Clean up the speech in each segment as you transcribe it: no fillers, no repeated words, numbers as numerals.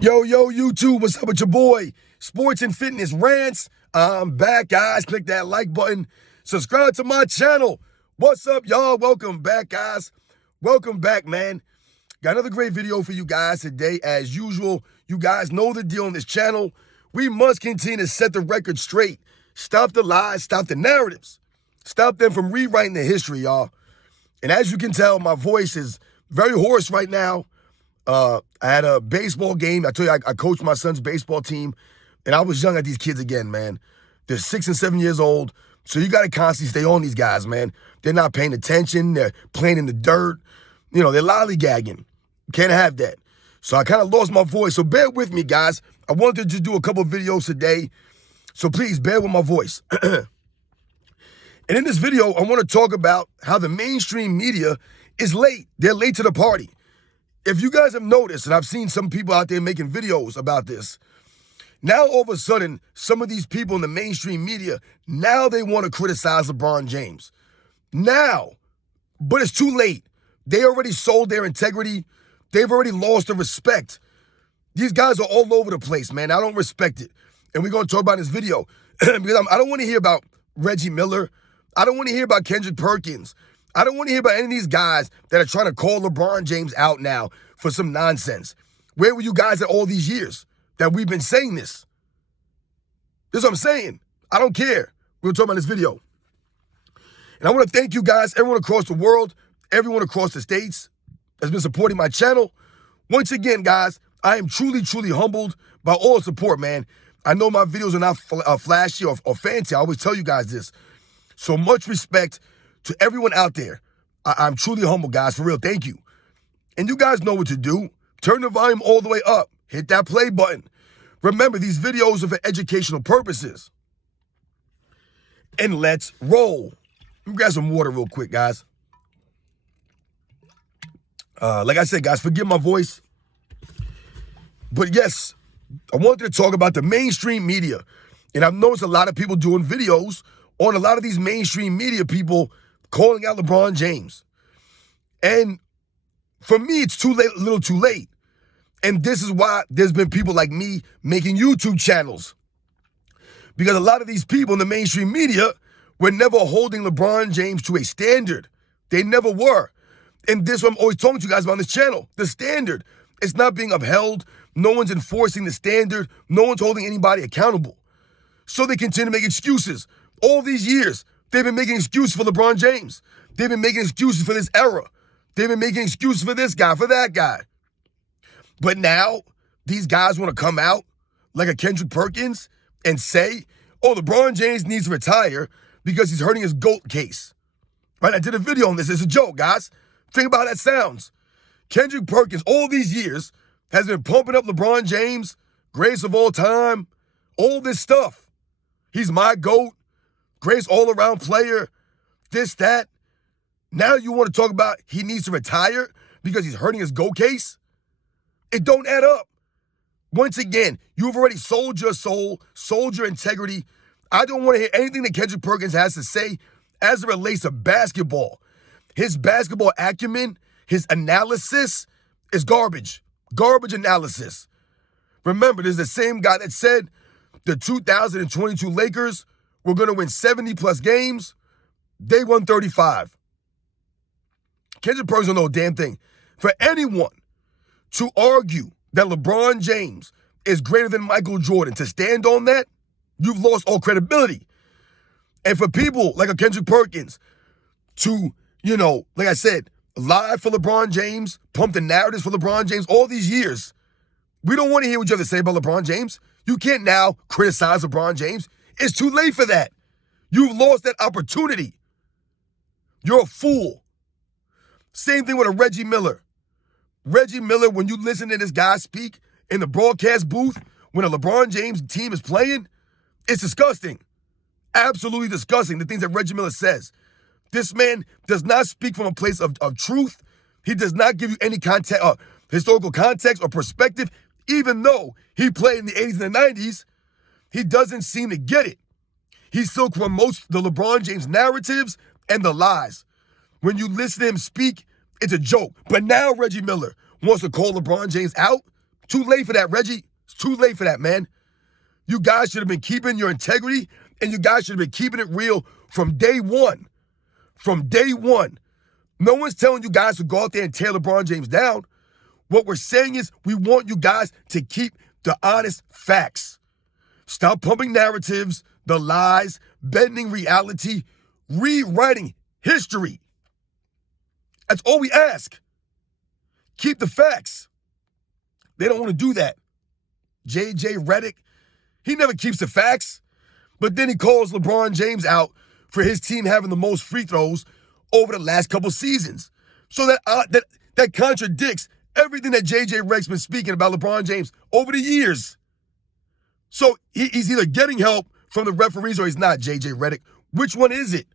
Yo, YouTube, what's up with your boy? Sports and Fitness Rants. I'm back, guys. Click that like button. Subscribe to my channel. What's up, y'all? Welcome back, guys. Welcome back, man. Got another great video for you guys today. As usual, you guys know the deal on this channel. We must continue to set the record straight. Stop the lies, stop the narratives. Stop them from rewriting the history, y'all. And as you can tell, my voice is very hoarse right now. I had a baseball game. I told you I coached my son's baseball team, and I was young at these kids again, man. They're 6 and 7 years old, so you got to constantly stay on these guys, man. They're not paying attention. They're playing in the dirt. You know, they're lollygagging. Can't have that. So I kind of lost my voice, so bear with me, guys. I wanted to just do a couple of videos today, so please bear with my voice. And in this video, I want to talk about how the mainstream media is late. They're late to the party. If you guys have noticed, and I've seen some people out there making videos about this, now all of a sudden, some of these people in the mainstream media, now they want to criticize LeBron James. Now, but it's too late. They already sold their integrity. They've already lost the respect. These guys are all over the place, man. I don't respect it. And we're going to talk about this video because I don't want to hear about Reggie Miller. I don't want to hear about Kendrick Perkins. I don't want to hear about any of these guys that are trying to call LeBron James out now for some nonsense. Where were you guys at all these years that we've been saying this? This is what I'm saying. I don't care. We'll talk about this video. And I want to thank you guys, everyone across the world, everyone across the states that's been supporting my channel. Once again, guys, I am truly, truly humbled by all the support, man. I know my videos are not flashy or fancy. I always tell you guys this. So much respect to everyone out there. I'm truly humble, guys, for real. Thank you. And you guys know what to do. Turn the volume all the way up. Hit that play button. Remember, these videos are for educational purposes. And let's roll. Let me grab some water real quick, guys. Like I said, guys, forgive my voice. But yes, I wanted to talk about the mainstream media. And I've noticed a lot of people doing videos on a lot of these mainstream media people calling out LeBron James. And for me, it's too late, a little too late. And this is why there's been people like me making YouTube channels. Because a lot of these people in the mainstream media were never holding LeBron James to a standard. They never were. And this is what I'm always talking to you guys about on this channel. The standard. It's not being upheld. No one's enforcing the standard. No one's holding anybody accountable. So they continue to make excuses. All these years, they've been making excuses for LeBron James. They've been making excuses for this era. They've been making excuses for this guy, for that guy. But now, these guys want to come out like a Kendrick Perkins and say, oh, LeBron James needs to retire because he's hurting his GOAT case. Right? I did a video on this. It's a joke, guys. Think about how that sounds. Kendrick Perkins, all these years, has been pumping up LeBron James, greatest of all time, all this stuff. He's my GOAT, greatest all-around player, this, that. Now you want to talk about he needs to retire because he's hurting his GOAT case? It don't add up. Once again, you've already sold your soul, sold your integrity. I don't want to hear anything that Kendrick Perkins has to say as it relates to basketball. His basketball acumen, his analysis is garbage. Garbage analysis. Remember, this is the same guy that said the 2022 Lakers were going to win 70-plus games. They won 35. Kendrick Perkins don't know a damn thing. For anyone to argue that LeBron James is greater than Michael Jordan, to stand on that, you've lost all credibility. And for people like a Kendrick Perkins to, like I said, lie for LeBron James, pump the narratives for LeBron James all these years, we don't want to hear what you have to say about LeBron James. You can't now criticize LeBron James. It's too late for that. You've lost that opportunity. You're a fool. Same thing with a Reggie Miller. Reggie Miller, when you listen to this guy speak in the broadcast booth when a LeBron James team is playing, it's disgusting. Absolutely disgusting, the things that Reggie Miller says. This man does not speak from a place of truth. He does not give you any historical context or perspective. Even though he played in the 80s and the 90s, he doesn't seem to get it. He still promotes the LeBron James narratives and the lies. When you listen to him speak, it's a joke. But now Reggie Miller wants to call LeBron James out? Too late for that, Reggie. It's too late for that, man. You guys should have been keeping your integrity, and you guys should have been keeping it real from day one. From day one. No one's telling you guys to go out there and tear LeBron James down. What we're saying is we want you guys to keep the honest facts. Stop pumping narratives, the lies, bending reality, rewriting history. That's all we ask. Keep the facts. They don't want to do that. J.J. Redick, he never keeps the facts, but then he calls LeBron James out for his team having the most free throws over the last couple seasons. So that contradicts everything that J.J. Redick's been speaking about LeBron James over the years. So he's either getting help from the referees or he's not, J.J. Redick. Which one is it?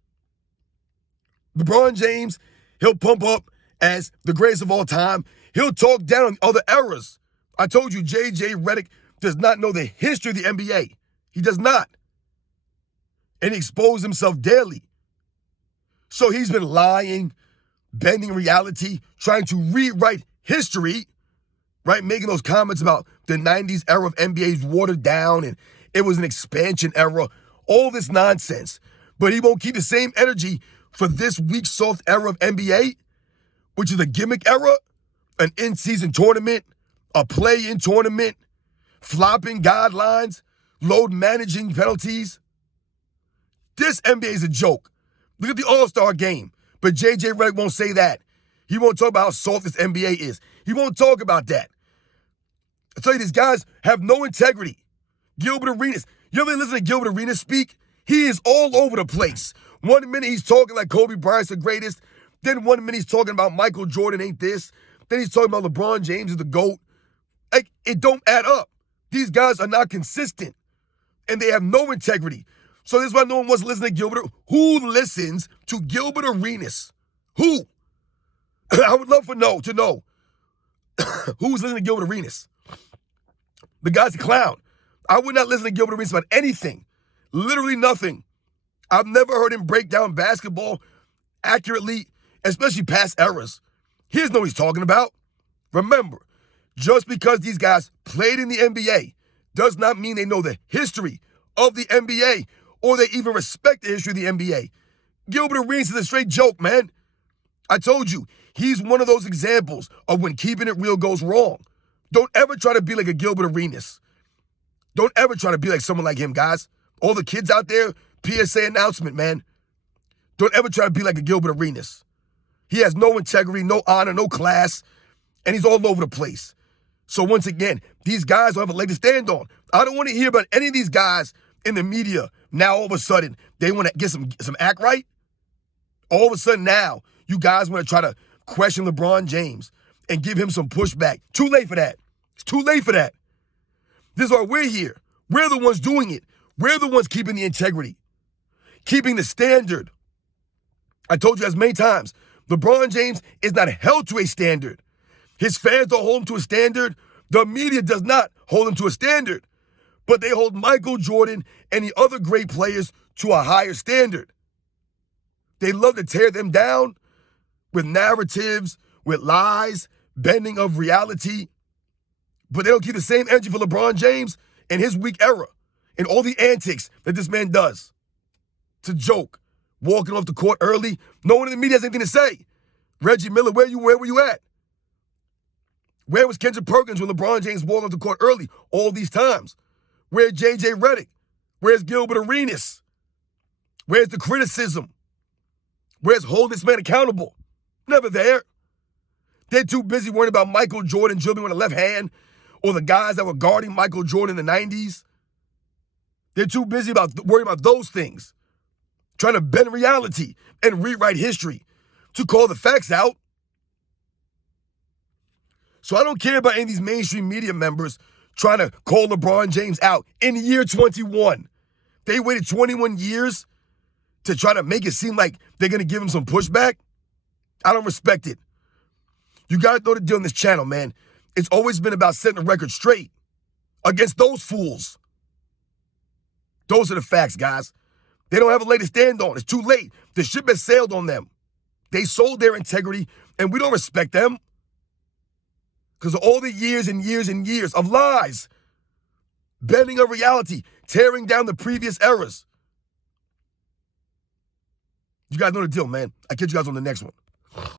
LeBron James, he'll pump up as the greatest of all time. He'll talk down on other eras. I told you, J.J. Redick does not know the history of the NBA. He does not. And he exposed himself daily. So he's been lying, bending reality, trying to rewrite history, right? Making those comments about the 90s era of NBA's watered down and it was an expansion era. All this nonsense. But he won't keep the same energy for this weak, soft era of NBA, which is a gimmick era, an in-season tournament, a play-in tournament, flopping guidelines, load managing penalties. This NBA is a joke. Look at the All-Star game. But J.J. Redick won't say that. He won't talk about how soft this NBA is. He won't talk about that. I tell you, these guys have no integrity. Gilbert Arenas. You ever listen to Gilbert Arenas speak? He is all over the place. 1 minute he's talking like Kobe Bryant's the greatest. Then 1 minute he's talking about Michael Jordan ain't this. Then he's talking about LeBron James is the GOAT. Like, it don't add up. These guys are not consistent. And they have no integrity. So this is why no one wants to listen to Gilbert. Who listens to Gilbert Arenas? Who? I would love to know who's listening to Gilbert Arenas. The guy's a clown. I would not listen to Gilbert Arenas about anything. Literally nothing. I've never heard him break down basketball accurately, especially past eras. He doesn't know what he's talking about. Remember, just because these guys played in the NBA does not mean they know the history of the NBA or they even respect the history of the NBA. Gilbert Arenas is a straight joke, man. I told you, he's one of those examples of when keeping it real goes wrong. Don't ever try to be like a Gilbert Arenas. Don't ever try to be like someone like him, guys. All the kids out there, PSA announcement, man. Don't ever try to be like a Gilbert Arenas. He has no integrity, no honor, no class, and he's all over the place. So once again, these guys don't have a leg to stand on. I don't want to hear about any of these guys in the media. Now all of a sudden, they want to get some act right. All of a sudden now, you guys want to try to question LeBron James and give him some pushback. Too late for that. It's too late for that. This is why we're here. We're the ones doing it. We're the ones keeping the integrity, keeping the standard. I told you as many times, LeBron James is not held to a standard. His fans don't hold him to a standard. The media does not hold him to a standard. But they hold Michael Jordan and the other great players to a higher standard. They love to tear them down with narratives, with lies, bending of reality. But they don't keep the same energy for LeBron James and his weak era and all the antics that this man does. It's a joke. Walking off the court early. No one in the media has anything to say. Reggie Miller, where were you at? Where was Kendrick Perkins when LeBron James walked off the court early all these times? Where's J.J. Redick? Where's Gilbert Arenas? Where's the criticism? Where's holding this man accountable? Never there. They're too busy worrying about Michael Jordan dribbling with the left hand or the guys that were guarding Michael Jordan in the 90s. They're too busy worrying about those things, trying to bend reality and rewrite history to call the facts out. So I don't care about any of these mainstream media members trying to call LeBron James out in year 21. They waited 21 years to try to make it seem like they're going to give him some pushback. I don't respect it. You got to know the deal on this channel, man. It's always been about setting the record straight against those fools. Those are the facts, guys. They don't have a leg to stand on. It's too late. The ship has sailed on them. They sold their integrity, and we don't respect them. because of all the years and years and years of lies, bending of reality, tearing down the previous eras. You guys know the deal, man. I'll catch you guys on the next one.